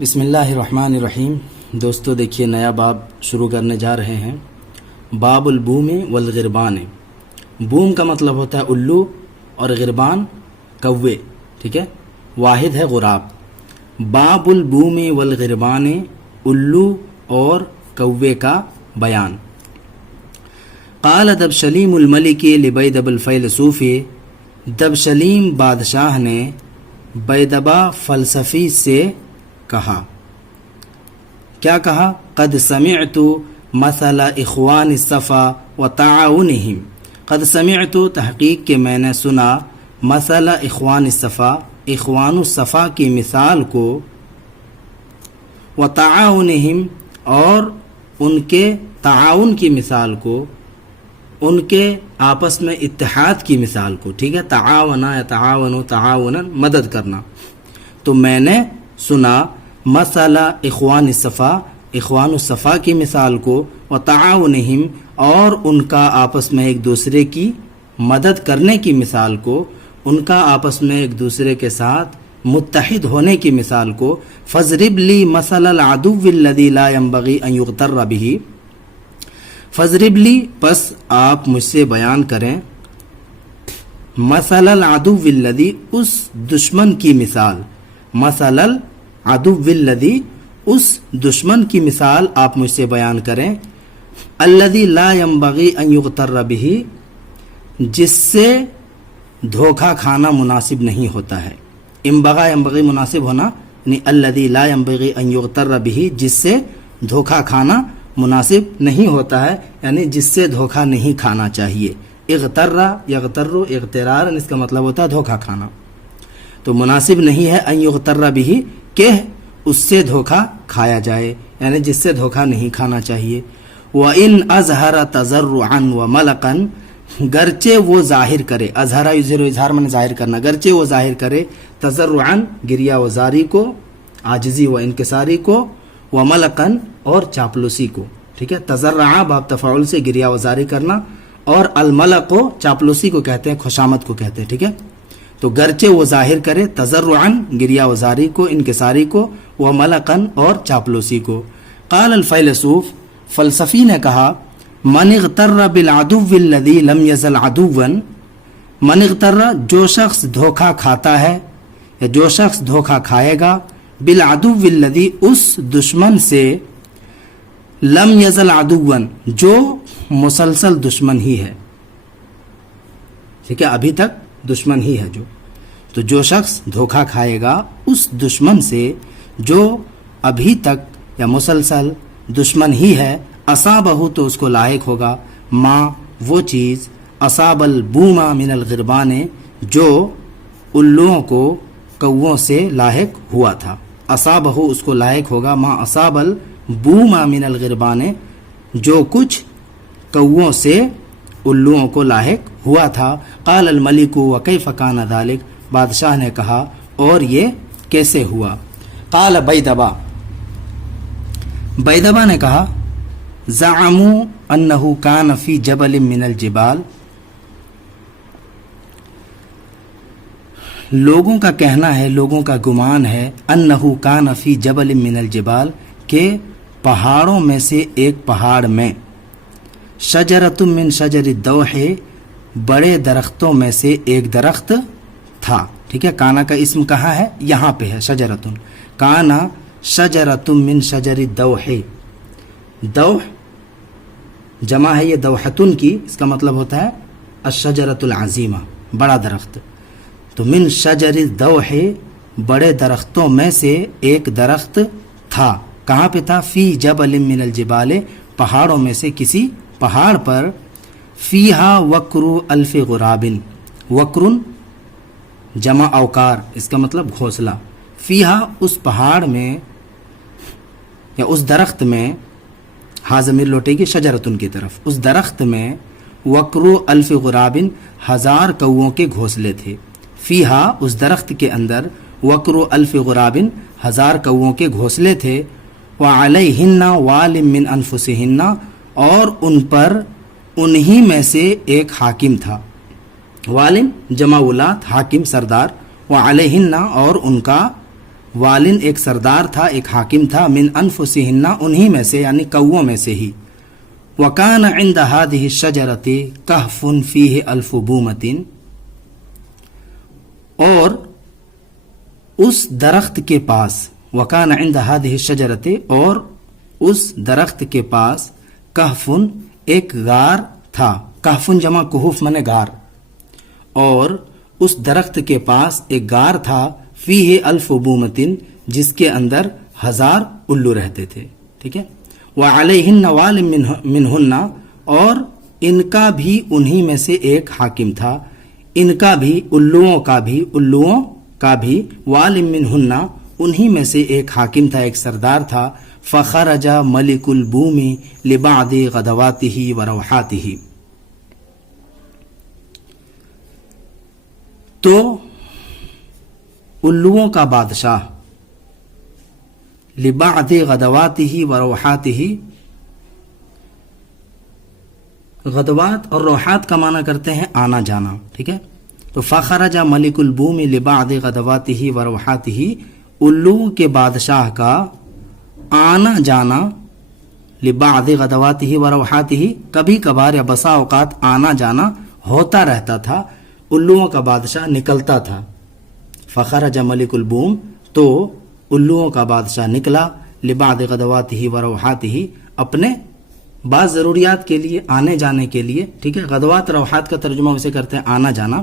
بسم اللہ الرحمن الرحیم۔ دوستو دیکھیے نیا باب شروع کرنے جا رہے ہیں۔ باب البوم والغربان۔ بوم کا مطلب ہوتا ہے الو اور غربان کوے، ٹھیک ہے، واحد ہے غراب۔ باب البوم والغربان، الو اور کوے کا بیان۔ قال دبشلیم الملک لبیدب الفیلسوف، دبشلیم بادشاہ نے بیدبا فلسفی سے کہا، کیا کہا؟ قد سمعت مثل اخوان الصفا وتعاونهم، قد سمعت تحقیق کہ میں نے سنا، مثل اخوان الصفا، اخوان الصفا کی مثال کو، وتعاونهم اور ان کے تعاون کی مثال کو، ان کے آپس میں اتحاد کی مثال کو، ٹھیک ہے، تعاونا یا تعاون تعاونا مدد کرنا۔ تو میں نے سنا مسئلہ اخوان الصفا، اخوان الصفا کی مثال کو، وتعاونہم اور ان کا آپس میں ایک دوسرے کی مدد کرنے کی مثال کو، ان کا آپس میں ایک دوسرے کے ساتھ متحد ہونے کی مثال کو۔ فضرب لی مثل العدو الذی لا ينبغی ان یغتر بہ، فضرب لی پس آپ مجھ سے بیان کریں، مثل العدو الذی اس دشمن کی مثال، مثل العدو الذی اس دشمن کی مثال آپ مجھ سے بیان کریں، الذی لا ينبغی ان یغتر بہ جس سے دھوکہ کھانا مناسب نہیں ہوتا ہے۔ انبغا ینبغی مناسب ہونا، یعنی الذی لا ينبغی ان یغتر بہ جس سے دھوکہ کھانا مناسب نہیں ہوتا ہے، یعنی جس سے دھوکہ نہیں کھانا چاہیے۔ اغتر یغتر اغترار، اس کا مطلب ہوتا ہے دھوکہ کھانا۔ تو مناسب نہیں ہے ان یغتر بہ کہ اس سے دھوکہ کھایا جائے، یعنی جس سے دھوکہ نہیں کھانا چاہیے۔ وَإِنْ أَظْهَرَ تَضَرُّعًا وَمَلَقًا گرچہ وہ ظاہر کرے، اظہر یظہر اظہار من ظاہر کرنا، گرچہ وہ ظاہر کرے تضرعاً گریہ و زاری کو، عاجزی و انکساری کو، وملقاً اور چاپلوسی کو، ٹھیک ہے، تضرع باب تفاعل سے گریہ و زاری کرنا، اور الملق کو چاپلوسی کو کہتے ہیں، خوشامد کو کہتے ہیں، ٹھیک ہے۔ تو گرچہ وہ ظاہر کرے تضرعاً گریہ و زاری کو، انکساری کو، وملقاً اور چاپلوسی کو۔ قال الفیلسوف فلسفی نے کہا، من اغتر بالعدو الذی لم یزل عدوا، من اغتر جو شخص دھوکہ کھاتا ہے یا جو شخص دھوکہ کھائے گا، بالعدو الذی اس دشمن سے، لم یزل عدوا جو مسلسل دشمن ہی ہے، ٹھیک ہے، ابھی تک دشمن ہی ہے جو، تو جو شخص دھوکہ کھائے گا اس دشمن سے جو ابھی تک یا مسلسل دشمن ہی ہے، اصابہ تو اس کو لاحق ہوگا، ما وہ چیز، اصاب البوما من الغربان جو الوؤں کو کووں سے لاحق ہوا تھا، اصابہ اس کو لاحق ہوگا، ما اصاب البوما من الغربان جو کچھ کووں سے الوؤں کو لاحق ہوا تھا۔ قال الملک وکیف کان ذلک بادشاہ نے کہا اور یہ کیسے ہوا؟ قال بیدبا بیدبا نے کہا، زعموا انہ کان فی جبل من الجبال، لوگوں کا کہنا ہے، لوگوں کا گمان ہے، انہ کان فی جبل من الجبال کہ پہاڑوں میں سے ایک پہاڑ میں، شجرۃ من شجر الدوح بڑے درختوں میں سے ایک درخت تھا، ٹھیک ہے، کانا کا اسم کہاں ہے؟ یہاں پہ ہے، شجرۃ، کانا شجرۃ من شجر الدوح، دوح جمع ہے یہ دوحتن کی، اس کا مطلب ہوتا ہے الشجرۃ العظیمہ، بڑا درخت۔ تو من شجر الدوح بڑے درختوں میں سے ایک درخت تھا، کہاں پہ تھا؟ فی جبل من الجبال پہاڑوں میں سے کسی پہاڑ پر، فیہا وکر الف غراب، وکرن جمع اوکار، اس کا مطلب گھونسلہ، فیہا اس پہاڑ میں یا اس درخت میں، ہاں ضمیر لوٹے گی شجرتن کی طرف، اس درخت میں وکر الف غراب 1000 کووں کے گھونسلے تھے، فیہا اس درخت کے اندر وکر الف غراب 1000 کووں کے گھونسلے تھے، وعلیہن وال من انفسہن اور ان پر انہی میں سے ایک حاکم تھا، والم جمع ولات، حاکم سردار، وعلیہن اور ان کا والن ایک سردار تھا، ایک حاکم تھا، من انفسہن انہی میں سے یعنی کووں میں سے ہی، وکان عند هذه الشجرۃ کہف فیہ الف بومۃ، اور اس درخت کے پاس، وکان عند هذه الشجرۃ، اور اس درخت کے پاس، کہف ایک غار تھا، کہف جمع کہف منے غار، اور اس درخت کے پاس ایک غار تھا، فیہ الف بومۃ جس کے اندر 1000 الو رہتے تھے، ٹھیک ہے، وعلیہن وال منہن، اور ان کا بھی انہی میں سے ایک حاکم تھا، ان کا بھی الوؤں کا بھی وال منہن انہی میں سے ایک حاکم تھا، ایک سردار تھا، فخرج ملک البوم لبعض غدواتہ وروحاتہ، تو الوؤں کا بادشاہ، لبعض غدواتہ وروحاتہ، غدوات اور روحات کا معنی کرتے ہیں آنا جانا، ٹھیک ہے، تو فخرج ملک البوم لبعض غدواتہ وروحاتہ، الوؤں کے بادشاہ کا آنا جانا، لبعض غدواتہ وروحاتہ، کبھی کبھار یا بسا اوقات آنا جانا ہوتا رہتا تھا، الوؤں کا بادشاہ نکلتا تھا، فخرج ملک البوم، تو الوؤں کا بادشاہ نکلا، لبعض غدواتہ وروحاتہ، اپنے بعض ضروریات کے لیے، آنے جانے کے لیے، ٹھیک ہے، غدوات روحات کا ترجمہ اسے کرتے ہیں آنا جانا،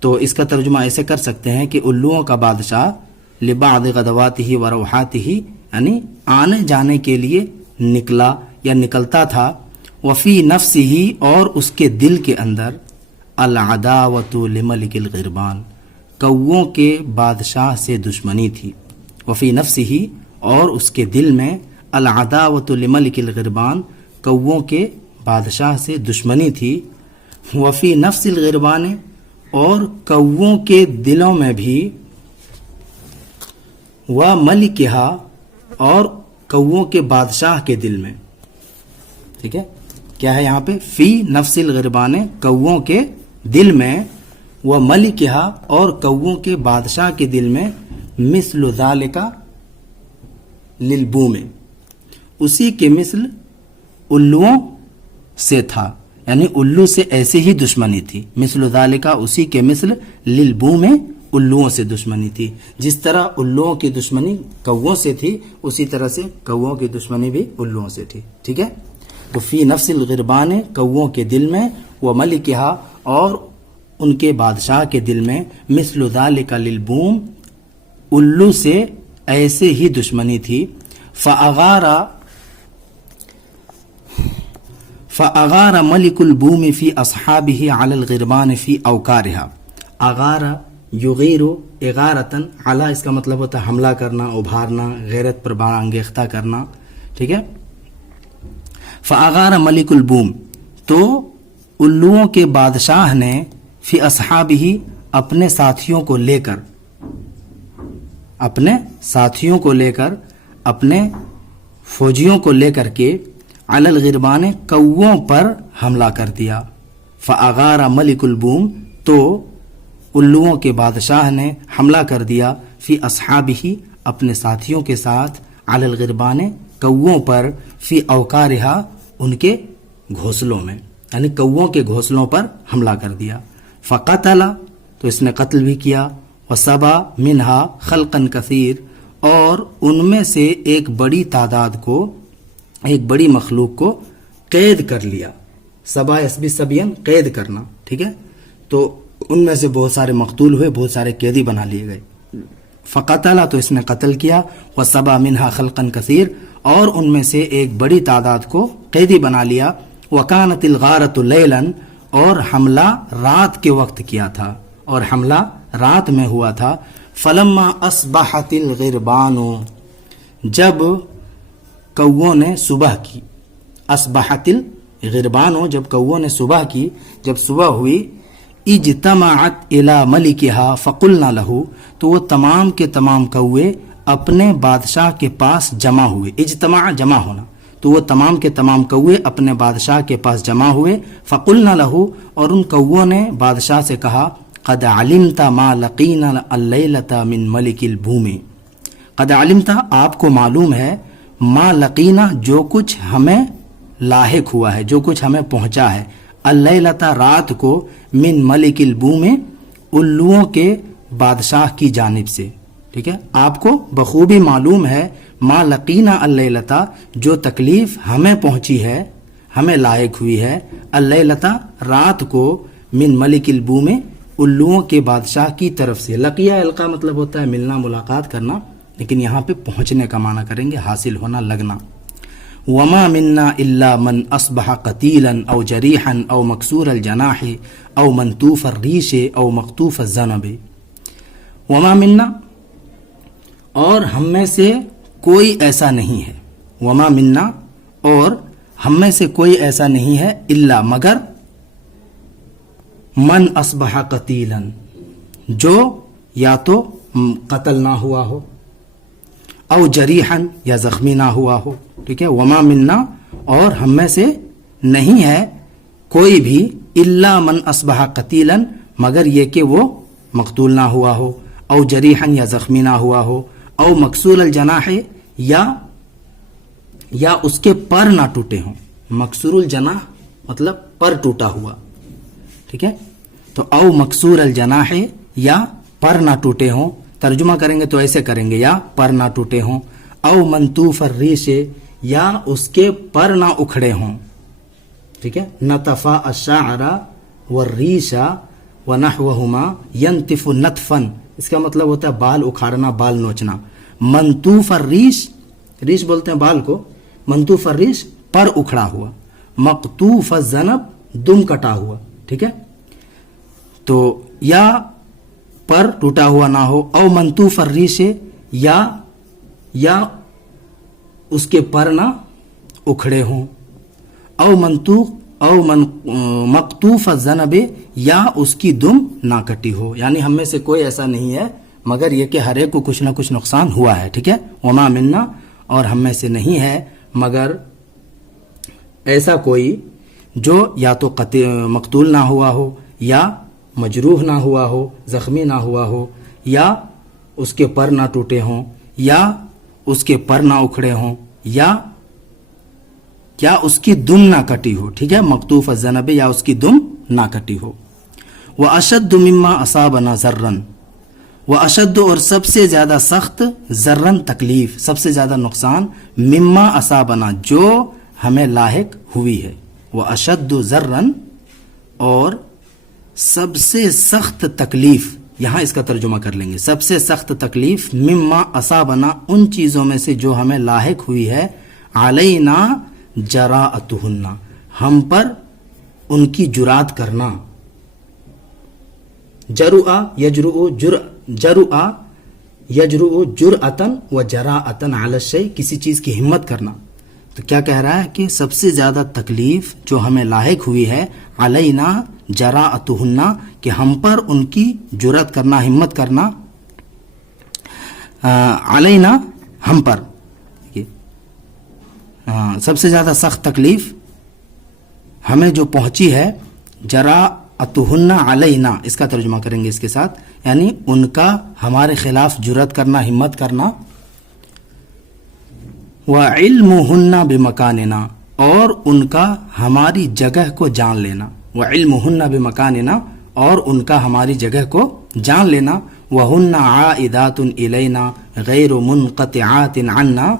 تو اس کا ترجمہ ایسے کر سکتے ہیں کہ الوؤں کا بادشاہ لبعض غدواتہ وروحاتہ یعنی آنے جانے کے لیے نکلا یا نکلتا تھا، وفی نفسہ، اور اس کے دل کے اندر، العداوۃ لملک الغربان، کووں کے بادشاہ سے دشمنی تھی، وفی نفسہ، اور اس کے دل میں، العداوۃ لملک الغربان، کووں کے بادشاہ سے دشمنی تھی، وفی نفس الغربان، اور کووں کے دلوں میں بھی، وملکہا، اور کووں کے بادشاہ کے دل میں، ٹھیک ہے، کیا ہے یہاں پہ، فی نفس الغربان، کووں کے دل میں، وملکہا، اور کووں کے بادشاہ کے دل میں، مثل ذالک للبوم، اسی کے مثل الوؤں سے تھا، یعنی الو سے ایسے ہی دشمنی تھی، مثل ذالک، اسی کے مثل، للبوم، الوؤں سے دشمنی تھی، جس طرح الوؤں کی دشمنی کووں سے تھی، اسی طرح سے کووں کی دشمنی بھی الوؤں سے تھی، ٹھیک ہے، تو فی نفس الغربان، کووں کے دل میں، وملکہا، اور ان کے بادشاہ کے دل میں، مثل ذالک للبوم، الو سے ایسے ہی دشمنی تھی، فاغار ملک البوم فی اصحابہ علی الغربان فی اوکارہا، اغار یغیر اغارتن، علی اس کا مطلب ہوتا ہے حملہ کرنا، ابھارنا، غیرت پر برانگیختہ کرنا، ٹھیک ہے، فاغار ملک البوم، تو الوؤں کے بادشاہ نے، فی اصحابہ، اپنے ساتھیوں کو لے کر، اپنے فوجیوں کو لے کر کے، علی الغربان، کووں پر حملہ کر دیا، فاغار ملک البوم، تو الوؤں کے بادشاہ نے حملہ کر دیا، فی اصحابہ، اپنے ساتھیوں کے ساتھ، علی الغربان، کووں پر، فی اوکارہا، ان کے گھونسلوں میں، یعنی کووں کے گھونسلوں پر حملہ کر دیا، فقتل، تو اس نے قتل بھی کیا، وسبا منہا خلقا کثیر، اور ان میں سے ایک بڑی تعداد کو، ایک بڑی مخلوق کو قید کر لیا، سبا یسبی سبین، قید کرنا، ٹھیک ہے، تو ان میں سے بہت سارے مقتول ہوئے، بہت سارے قیدی بنا لیے گئے، فقتل، تو اس نے قتل کیا، وسبا منہا خلقا کثیر، اور ان میں سے ایک بڑی تعداد کو قیدی بنا لیا، وکانت الغارۃ لیلا، اور حملہ رات کے وقت کیا تھا، اور حملہ رات میں ہوا تھا، فلما اصبحت الغربان، جب کووں نے صبح کی، اصبحت الغربان، جب کووں نے صبح کی، جب صبح ہوئی، اجتمعت الی ملکہا فقلنا لہ، تو وہ تمام کے تمام کوے اپنے بادشاہ کے پاس جمع ہوئے، اجتماع جمع ہونا، تو وہ تمام کے تمام کوے اپنے بادشاہ کے پاس جمع ہوئے، فقلنا لہ، اور ان کووں نے بادشاہ سے کہا، قد علمت ما لقینا اللیلۃ من ملک البوم، قد علمتا آپ کو معلوم ہے، ما لقینا جو کچھ ہمیں لاحق ہوا ہے، جو کچھ ہمیں پہنچا ہے، اللیلۃ رات کو، من ملک البوم الوؤں کے بادشاہ کی جانب سے. ٹھیک ہے، آپ کو بخوبی معلوم ہے ما لقینا اللیلۃ جو تکلیف ہمیں پہنچی ہے، ہمیں لاحق ہوئی ہے، اللیلۃ رات کو، من ملک البوم الوؤں کے بادشاہ کی طرف سے. لقیہ القا مطلب ہوتا ہے ملنا، ملاقات کرنا، لیکن یہاں پہ پہنچنے کا معنی کریں گے، حاصل ہونا، لگنا. وما منا الا من اصبح قتیلا او جریحا او مکسور الجناح او منتوف الریش او مقطوف الذنب. وما منا اور ہم میں سے کوئی ایسا نہیں ہے، وما منا اور ہم میں سے کوئی ایسا نہیں ہے، الا مگر، من اصبح قتیلا جو یا تو قتل نہ ہوا ہو، او جریحا یا زخمی نہ ہوا ہو. ٹھیک ہے، وما منا اور ہم میں سے نہیں ہے کوئی بھی، الا من اصبح قتیلا مگر یہ کہ وہ مقتول نہ ہوا ہو، او جریحا یا زخمی نہ ہوا ہو، او مکسور الجناح یا اس کے پر نہ ٹوٹے ہوں. مکسور الجناح مطلب پر ٹوٹا ہوا. ٹھیک ہے، تو او مکسور الجناح یا پر نہ ٹوٹے ہوں. ترجمہ کریں گے تو ایسے کریں گے، یا پر نہ ٹوٹے ہوں، او منتوف الریش یا اس کے پر نہ اکھڑے ہوں. ٹھیک ہے، نتفا الشعر والریش ونحوہما ینتف نتفا، اس کا مطلب ہوتا ہے بال اکھاڑنا، بال نوچنا. منتوف الریش، ریش بولتے ہیں بال کو، منتوف الریش پر اکھڑا ہوا، مقطوف الذنب دم کٹا ہوا. ٹھیک ہے، تو یا پر ٹوٹا ہوا نہ ہو، او منتوف الریش یا اس کے پر نہ اکھڑے ہوں، او مقطوف الذنب یا اس کی دم نہ کٹی ہو. یعنی ہم میں سے کوئی ایسا نہیں ہے مگر یہ کہ ہر ایک کو کچھ نہ کچھ نقصان ہوا ہے. ٹھیک ہے، وما منا اور ہم میں سے نہیں ہے مگر ایسا کوئی جو یا تو مقتول نہ ہوا ہو، یا مجروح نہ ہوا ہو، زخمی نہ ہوا ہو، یا اس کے پر نہ ٹوٹے ہوں، یا اس کے پر نہ اکھڑے ہوں، یا کیا اس کی دم نہ کٹی ہو. ٹھیک ہے، مقطوف الذنب یا اس کی دم نہ کٹی ہو. وَأَشَدُّ مِمَّا أَصَابَنَا ذَرًّا، وَأَشَدُّ اور سب سے زیادہ سخت، ذرًّا تکلیف، سب سے زیادہ نقصان، مما اصابنا جو ہمیں لاحق ہوئی ہے. وَأَشَدُّ ذَرًّا اور سب سے سخت تکلیف، یہاں اس کا ترجمہ کر لیں گے، سب سے سخت تکلیف، مما اصابنا ان چیزوں میں سے جو ہمیں لاحق ہوئی ہے، علینا جراءتہن ہم پر ان کی جرات کرنا. جرؤ یجرؤ جرأتن و جراءتن علی الشیء، کسی چیز کی ہمت کرنا. تو کیا کہہ رہا ہے کہ سب سے زیادہ تکلیف جو ہمیں لاحق ہوئی ہے، علینا جراءتہن کہ ہم پر ان کی جرات کرنا، ہمت کرنا. علینا ہم پر سب سے زیادہ سخت تکلیف ہمیں جو پہنچی ہے، جراءتہن علینا، اس کا ترجمہ کریں گے اس کے ساتھ، یعنی ان کا ہمارے خلاف جرات کرنا، ہمت کرنا. وعلمہن بمکاننا اور ان کا ہماری جگہ کو جان لینا. وعلمہن بمکاننا اور ان کا ہماری جگہ کو جان لینا. وہن عائدات الینا غیر منقطعات عنا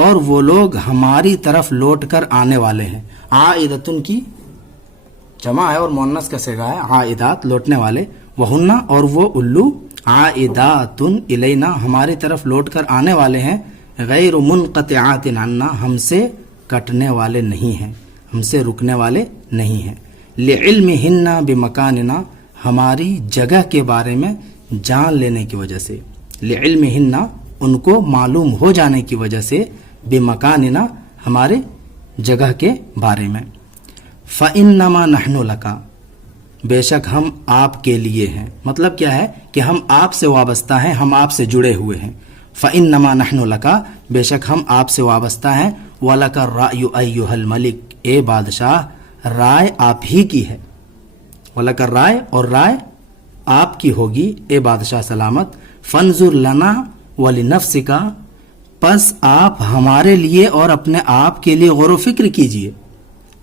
اور وہ لوگ ہماری طرف لوٹ کر آنے والے ہیں. عائدتن کی جمع ہے اور مؤنث کا صیغہ ہے، عائدات لوٹنے والے. وہن اور وہ الو، عائدات الینا ہماری طرف لوٹ کر آنے والے ہیں، غیر منقطعات عنا ہم سے کٹنے والے نہیں ہیں، ہم سے رکنے والے نہیں ہیں. لعلمہن بمکاننا ہماری جگہ کے بارے میں جان لینے کی وجہ سے، لعلمہن ان کو معلوم ہو جانے کی وجہ سے، بمکاننا ہمارے جگہ کے بارے میں. فإنما نحن لک بے شک ہم آپ کے لیے ہیں. مطلب کیا ہے کہ ہم آپ سے وابستہ ہیں، ہم آپ سے جڑے ہوئے ہیں. فإنما نحن لک بے شک ہم آپ سے وابستہ ہیں. وَلَكَ الرَّأْيُ أَيُّهَا الْمَلِكُ اے بادشاہ رائے آپ ہی کی ہے. وَلَكَ الرَّأْيُ اور رائے آپ کی ہوگی اے بادشاہ سلامت. فَانظُرْ لَنَا وَلِنَفْسِكَ پس آپ ہمارے لیے اور اپنے آپ کے لیے غور و فکر کیجئے.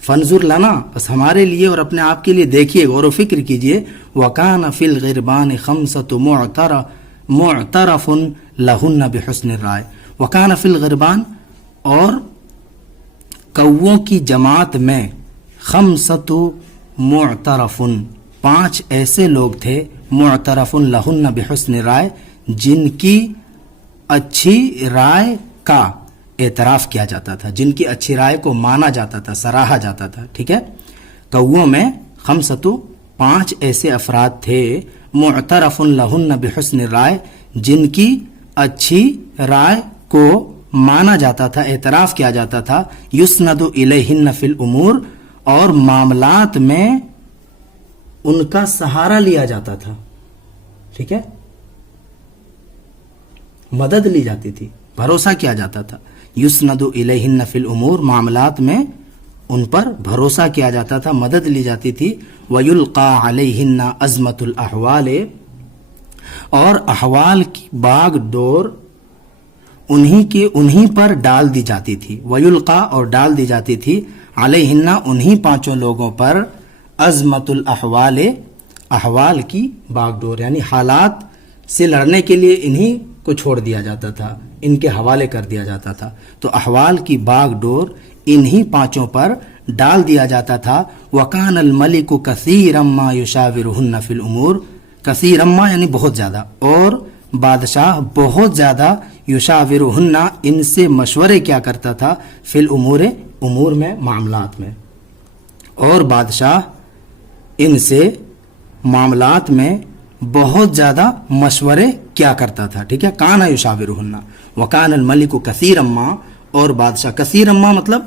فنظر لنا، بس ہمارے لیے اور اپنے آپ کے لیے دیکھیے، غور و فکر کیجئے. وَكَانَ فِي الْغِرْبَانِ خَمْسَةُ مُعْتَرَفٌ لَهُنَّ بِحُسْنِ الرَّائِ. وَكَانَ فِي الْغِرْبَانِ، اور کووں کی جماعت میں، خمسۃ معترف، 5 ایسے لوگ تھے، معترف لہن بحسن رائے، جن کی اچھی رائے کا اعتراف کیا جاتا تھا، جن کی اچھی رائے کو مانا جاتا تھا، سراہا جاتا تھا. ٹھیک ہے، کووں میں خمسۃ 5 ایسے افراد تھے، معترف لہن بحسن رائے، جن کی اچھی رائے کو مانا جاتا تھا، اعتراف کیا جاتا تھا. یسند الیہن فی الامور، اور معاملات میں ان کا سہارا لیا جاتا تھا. ٹھیک ہے، مدد لی جاتی تھی، بھروسہ کیا جاتا تھا. یسند الیہن فی الامور، معاملات میں ان پر بھروسہ کیا جاتا تھا، مدد لی جاتی تھی. ویلقی علیہن عظمۃ الاحوال، اور احوال کی باغ ڈور انہی پر ڈال دی جاتی تھی. ویلقا، اور ڈال دی جاتی تھی، علیہن انہی 5 لوگوں پر، عظمت الاحوال، احوال کی باغ ڈور، یعنی حالات سے لڑنے کے لیے انہی کو چھوڑ دیا جاتا تھا، ان کے حوالے کر دیا جاتا تھا. تو احوال کی باغ ڈور انہی 5 پر ڈال دیا جاتا تھا. وکان الملک کثیرا ما یشاورہن فی الامور، کثیرا ما یعنی بہت زیادہ، اور بادشاہ بہت زیادہ، یشاورہن ان سے مشورے کیا کرتا تھا، فی الامور، امور میں، معاملات میں، اور بادشاہ ان سے معاملات میں بہت زیادہ مشورے کیا کرتا تھا. ٹھیک ہے، کانا یشاورہن. وکان الملک کثیرا ما، اور بادشاہ، کثیرا ما مطلب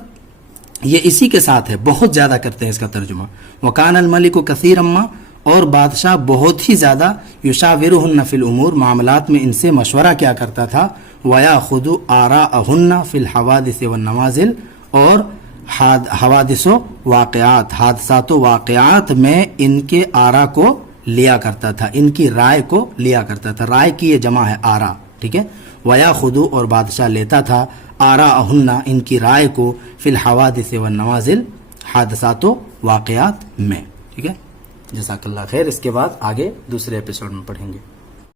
یہ اسی کے ساتھ ہے، بہت زیادہ کرتے ہیں اس کا ترجمہ. وکان الملک کثیرا ما، اور بادشاہ بہت ہی زیادہ، یشاورہن فی الامور، معاملات میں ان سے مشورہ کیا کرتا تھا. ویاخذ آراءہن فی الحوادث والنوازل، اور حوادث و واقعات، حادثات و واقعات میں ان کے آراء کو لیا کرتا تھا، ان کی رائے کو لیا کرتا تھا. رائے کی یہ جمع ہے آراء. ٹھیک ہے، ویاخذ، اور بادشاہ لیتا تھا، آراءہن، ان کی رائے کو، فی الحوادث والنوازل، حادثات و واقعات میں. ٹھیک ہے، جزاک اللہ خیر. اس کے بعد آگے دوسرے ایپیسوڈ میں پڑھیں گے.